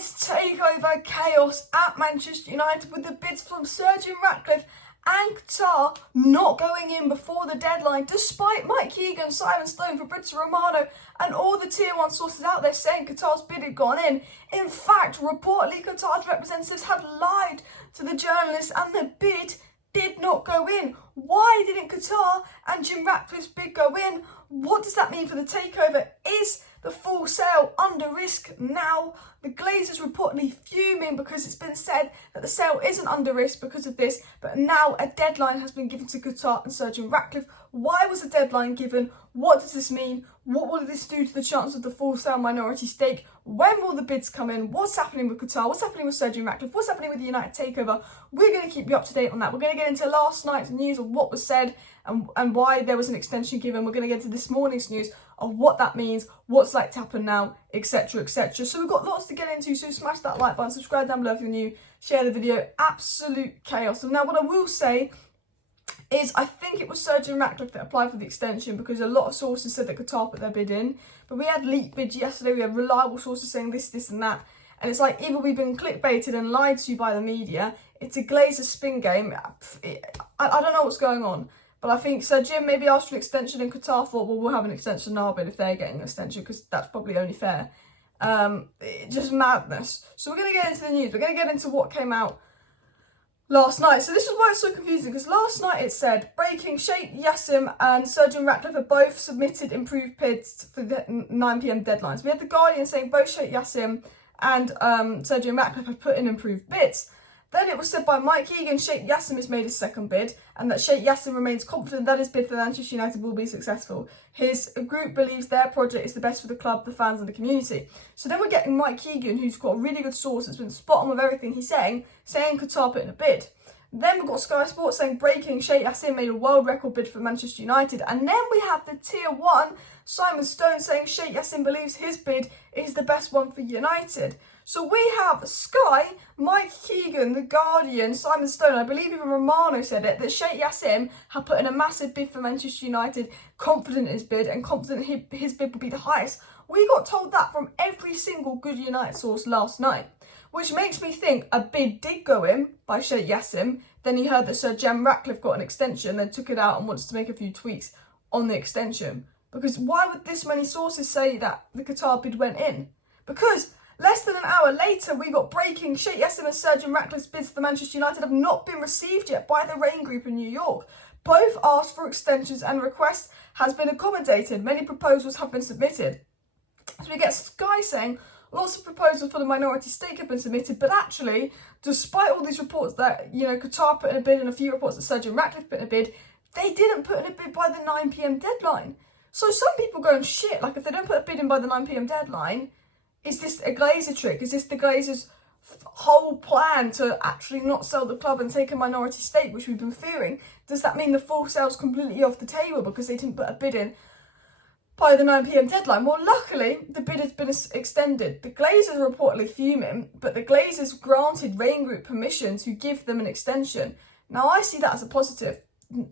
It's takeover chaos at Manchester United with the bids from Ratcliffe and Qatar not going in before the deadline, despite Mike Keegan, Simon Stone, Fabrizio Romano and all the tier 1 sources out there saying Qatar's bid had gone in. In fact, reportedly Qatar's representatives had lied to the journalists and the bid did not go in. Why didn't Qatar and Jim Ratcliffe's bid go in? What does that mean for the takeover? Is the full sale under risk now? The Glazers reportedly fuming because it's been said that the sale isn't under risk because of this, but now a deadline has been given to Qatar and Sir Jim Ratcliffe. Why was the deadline given? What does this mean? What will this do to the chance of the full sale minority stake? When will the bids come in? What's happening with Qatar? What's happening with Sir Jim Ratcliffe? What's happening with the United Takeover? We're going to keep you up to date on that. We're going to get into last night's news of what was said and why there was an extension given. We're going to get into this morning's news of what that means, what's like to happen now, etc, etc. So we've got lots to get into, so smash that like button, subscribe down below if you're new, share the video. Absolute chaos. And now what I will say is I think it was Sir Jim Ratcliffe that applied for the extension because a lot of sources said that Qatar put their bid in. But we had leaked bids yesterday, we had reliable sources saying this and that. And it's like either we've been clickbaited and lied to by the media, it's a Glazer spin game. I don't know what's going on. But I think Sir Jim maybe asked for an extension and Qatar thought, well, we'll have an extension in our bid if they're getting an extension because that's probably only fair. Just madness. So we're going to get into the news. We're going to get into what came out last night. So this is why it's so confusing because last night it said, breaking, Sheikh, Jassim and Sir Jim Ratcliffe have both submitted improved bids for the 9 PM deadlines. We had the Guardian saying both Sheikh Jassim and Sir Jim Ratcliffe have put in improved bids. Then it was said by Mike Keegan, Sheikh Jassim has made his second bid and that Sheikh Jassim remains confident that his bid for Manchester United will be successful. His group believes their project is the best for the club, the fans and the community. So then we're getting Mike Keegan, who's got a really good source, that's been spot on with everything he's saying Qatar put in a bid. Then we've got Sky Sports saying breaking, Sheikh Jassim made a world record bid for Manchester United. And then we have the tier 1, Simon Stone saying Sheikh Jassim believes his bid is the best one for United. So we have Sky, Mike Keegan, The Guardian, Simon Stone, I believe even Romano said it, that Sheikh Jassim had put in a massive bid for Manchester United, confident in his bid and confident his bid would be the highest. We got told that from every single good United source last night, which makes me think a bid did go in by Sheikh Jassim. Then he heard that Sir Jim Ratcliffe got an extension, then took it out and wants to make a few tweaks on the extension. Because why would this many sources say that the Qatar bid went in? Because less than an hour later, we got breaking. Sheikh Jassim and Sir Jim Ratcliffe's bids for Manchester United have not been received yet by the Raine Group in New York. Both asked for extensions and request has been accommodated. Many proposals have been submitted. So we get Sky saying lots of proposals for the minority stake have been submitted, but actually, despite all these reports that, Qatar put in a bid and a few reports that Sir Jim Ratcliffe put in a bid, they didn't put in a bid by the 9 PM deadline. So some people going, shit, like if they don't put a bid in by the 9 PM deadline, is this a Glazer trick? Is this the Glazers' whole plan to actually not sell the club and take a minority stake, which we've been fearing? Does that mean the full sale's completely off the table because they didn't put a bid in by the 9 PM deadline? Well, luckily, the bid has been extended. The Glazers are reportedly fuming, but the Glazers granted Raine Group permission to give them an extension. Now, I see that as a positive,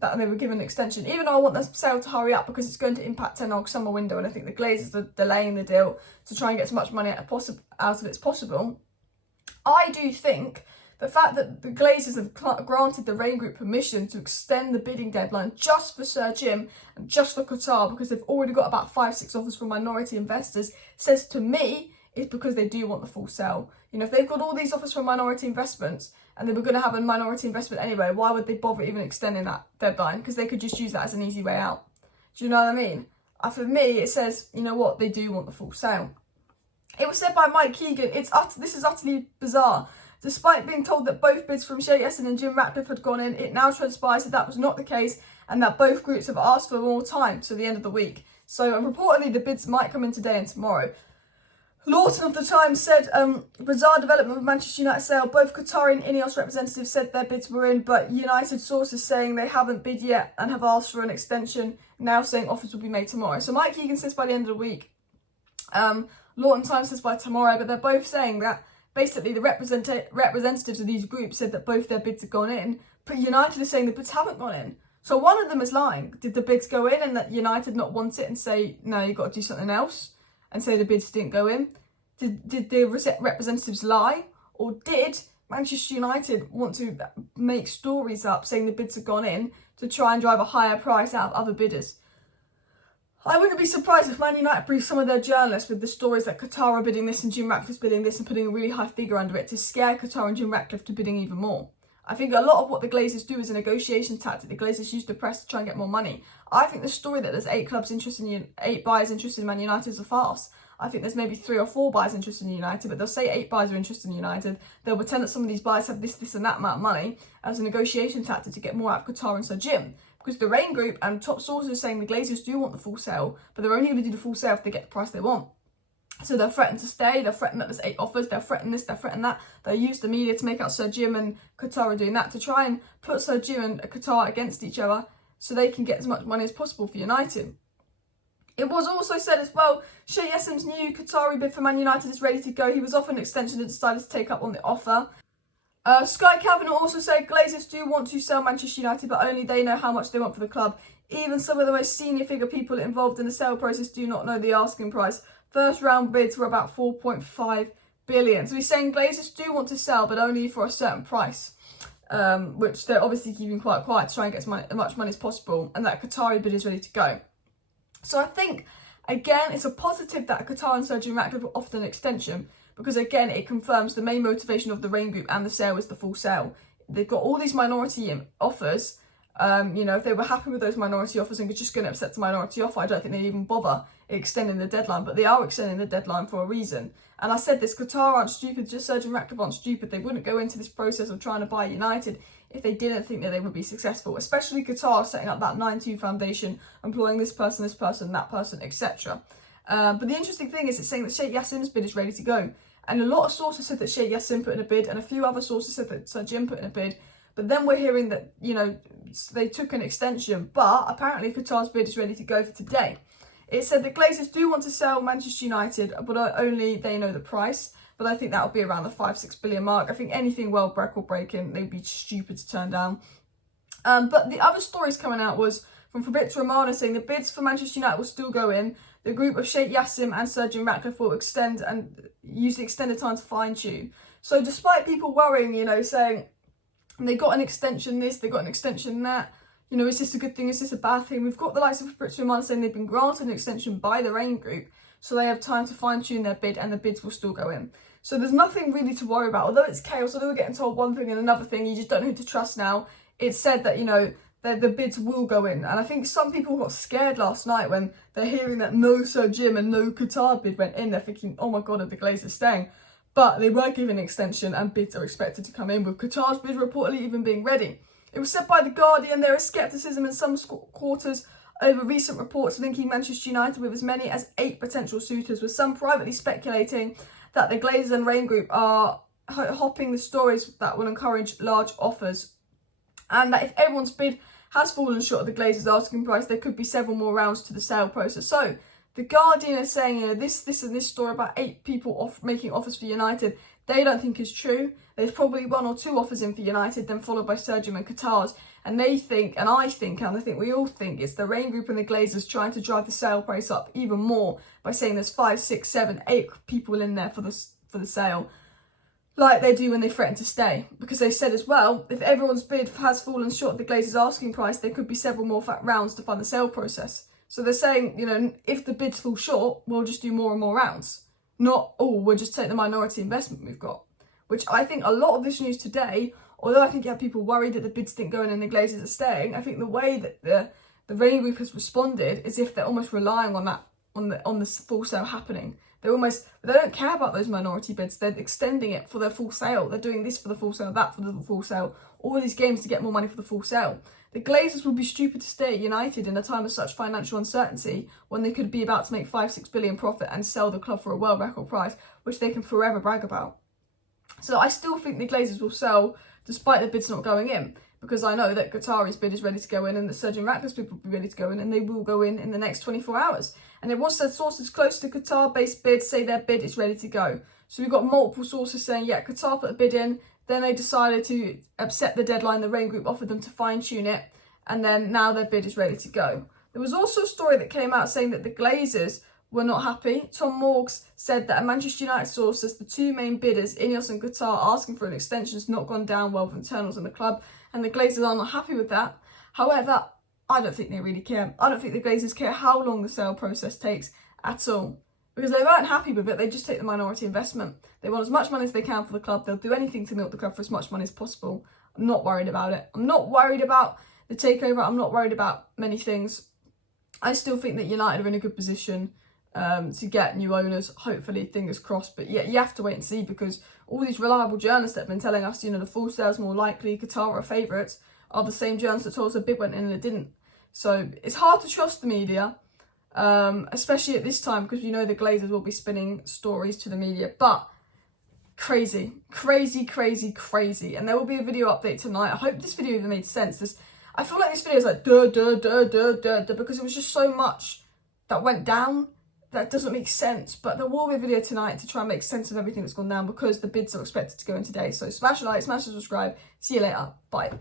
that they were given an extension, even though I want the sale to hurry up because it's going to impact our summer window, and I think the Glazers are delaying the deal to try and get as much money out of it as possible. I do think the fact that the Glazers have granted the Raine Group permission to extend the bidding deadline just for Sir Jim and just for Qatar, because they've already got about 5-6 offers from minority investors, says to me it's because they do want the full sale. If they've got all these offers from minority investments and they were going to have a minority investment anyway, why would they bother even extending that deadline? Because they could just use that as an easy way out. Do you know what I mean? For me, it says, you know what, they do want the full sale. It was said by Mike Keegan, this is utterly bizarre. Despite being told that both bids from Sheikh Jassim and Jim Ratcliffe had gone in, it now transpires that was not the case and that both groups have asked for more time to the end of the week. So reportedly the bids might come in today and tomorrow. Lawton of the Times said, bizarre development with Manchester United sale. Both Qatari and Ineos representatives said their bids were in, but United sources saying they haven't bid yet and have asked for an extension, now saying offers will be made tomorrow. So Mike Keegan says by the end of the week. Lawton Times says by tomorrow, but they're both saying that basically the representatives of these groups said that both their bids have gone in, but United is saying the bids haven't gone in. So one of them is lying. Did the bids go in and that United not want it and say, no, you've got to do something else? And say the bids didn't go in? Did the representatives lie, or did Manchester United want to make stories up saying the bids have gone in to try and drive a higher price out of other bidders? I wouldn't be surprised if Man United briefed some of their journalists with the stories that Qatar are bidding this and Jim Ratcliffe's bidding this and putting a really high figure under it to scare Qatar and Jim Ratcliffe to bidding even more. I think a lot of what the Glazers do is a negotiation tactic. The Glazers use the press to try and get more money. I think the story that there's 8 buyers interested in Man United is a farce. I think there's maybe 3 or 4 buyers interested in United, but they'll say 8 buyers are interested in United. They'll pretend that some of these buyers have this and that amount of money as a negotiation tactic to get more out of Qatar and Sir Jim. Because the Raine Group and top sources are saying the Glazers do want the full sale, but they're only going to do the full sale if they get the price they want. So they'll threaten to stay, they'll threaten that there's 8 offers, they'll threaten this, they'll threaten that. They'll use the media to make out Sir Jim and Qatar are doing that to try and put Sir Jim and Qatar against each other so they can get as much money as possible for United. It was also said as well, Sheikh Jassim's new Qatari bid for Man United is ready to go. He was offered an extension and decided to take up on the offer. Sky Kavanagh also said Glazers do want to sell Manchester United, but only they know how much they want for the club. Even some of the most senior figure people involved in the sale process do not know the asking price. First round bids were about 4.5 billion. So he's saying Glazers do want to sell, but only for a certain price, which they're obviously keeping quite quiet to try and get as much money as possible, and that Qatari bid is ready to go. So I think, again, it's a positive that Qatar and Sir Jim Ratcliffe offered an extension, because again, it confirms the main motivation of the Raine Group and the sale is the full sale. They've got all these minority offers. If they were happy with those minority offers and just going to accept the minority offer, I don't think they'd even bother extending the deadline, but they are extending the deadline for a reason. And I said this, Qatar aren't stupid, just Sir Jim Ratcliffe aren't stupid. They wouldn't go into this process of trying to buy United if they didn't think that they would be successful, especially Qatar setting up that 9-2 foundation, employing this person, that person, etc. But the interesting thing is it's saying that Sheikh Jassim's bid is ready to go. And a lot of sources said that Sheikh Jassim put in a bid, and a few other sources said that Sir Jim put in a bid. But then we're hearing that, they took an extension, but apparently Qatar's bid is ready to go for today. It said the Glazers do want to sell Manchester United, but only they know the price. But I think that will be around the 5-6 billion mark. I think anything world record breaking, they'd be stupid to turn down. But the other stories coming out was from Fabrizio Romano saying the bids for Manchester United will still go in. The group of Sheikh Jassim and Sir Jim Ratcliffe will extend and use the extended time to fine tune. So despite people worrying, saying they got an extension this, they got an extension that, is this a good thing, is this a bad thing? We've got the likes of Fabrizio Romano saying they've been granted an extension by the Raine Group, so they have time to fine tune their bid and the bids will still go in. So there's nothing really to worry about. Although it's chaos, although we're getting told one thing and another thing, you just don't know who to trust now. It's said that, the bids will go in. And I think some people got scared last night when they're hearing that no Sir Jim and no Qatar bid went in. They're thinking, oh my God, are the Glazers staying? But they were given an extension and bids are expected to come in, with Qatar's bid reportedly even being ready. It was said by The Guardian there is scepticism in some quarters over recent reports linking Manchester United with as many as 8 potential suitors, with some privately speculating that the Glazers and Raine Group are hopping the stories that will encourage large offers, and that if everyone's bid has fallen short of the Glazers' asking price, there could be several more rounds to the sale process. So The Guardian is saying, this and this story about 8 people making offers for United, they don't think is true. There's probably 1 or 2 offers in for United, then followed by Sir Jim and Qatar's. And they think, and I think we all think, it's the Raine Group and the Glazers trying to drive the sale price up even more by saying there's 5, 6, 7, 8 people in there for the sale, like they do when they threaten to stay. Because they said as well, if everyone's bid has fallen short of the Glazers' asking price, there could be several more rounds to fund the sale process. So they're saying, if the bids fall short, we'll just do more and more rounds. Not, we'll just take the minority investment we've got. Which I think a lot of this news today, although I think you have people worried that the bids didn't go in and the Glazers are staying, I think the way that the Raine Group has responded is if they're almost relying on that, on the full sale happening. They don't care about those minority bids. They're extending it for their full sale. They're doing this for the full sale, that for the full sale. All these games to get more money for the full sale. The Glazers would be stupid to stay at United in a time of such financial uncertainty when they could be about to make 5-6 billion profit and sell the club for a world record price, which they can forever brag about. So I still think the Glazers will sell despite the bids not going in, because I know that Qatari's bid is ready to go in and that Sir Jim Ratcliffe's bid will be ready to go in, and they will go in the next 24 hours. And it was said sources close to Qatar-based bids say their bid is ready to go. So we've got multiple sources saying, yeah, Qatar put a bid in, then they decided to accept the deadline the Raine Group offered them to fine-tune it, and then now their bid is ready to go. There was also a story that came out saying that the Glazers were not happy. Tom Morgs said that a Manchester United source says the two main bidders, Ineos and Qatar, asking for an extension has not gone down well with internals in the club, and the Glazers are not happy with that. However, I don't think they really care. I don't think the Glazers care how long the sale process takes at all. Because they weren't happy with it, they just take the minority investment. They want as much money as they can for the club. They'll do anything to milk the club for as much money as possible. I'm not worried about it. I'm not worried about the takeover. I'm not worried about many things. I still think that United are in a good position to get new owners, hopefully, fingers crossed. But yeah, you have to wait and see, because all these reliable journalists that have been telling us, the full sale's more likely, Qatar are favourites, are the same journalists that told us a bid went in and it didn't. So it's hard to trust the media, especially at this time, because the Glazers will be spinning stories to the media. But crazy. And there will be a video update tonight. I hope this video even made sense. I feel like this video is like because it was just so much that went down that doesn't make sense. But there will be a video tonight to try and make sense of everything that's gone down, because the bids are expected to go in today. So smash a like, smash a subscribe. See you later. Bye.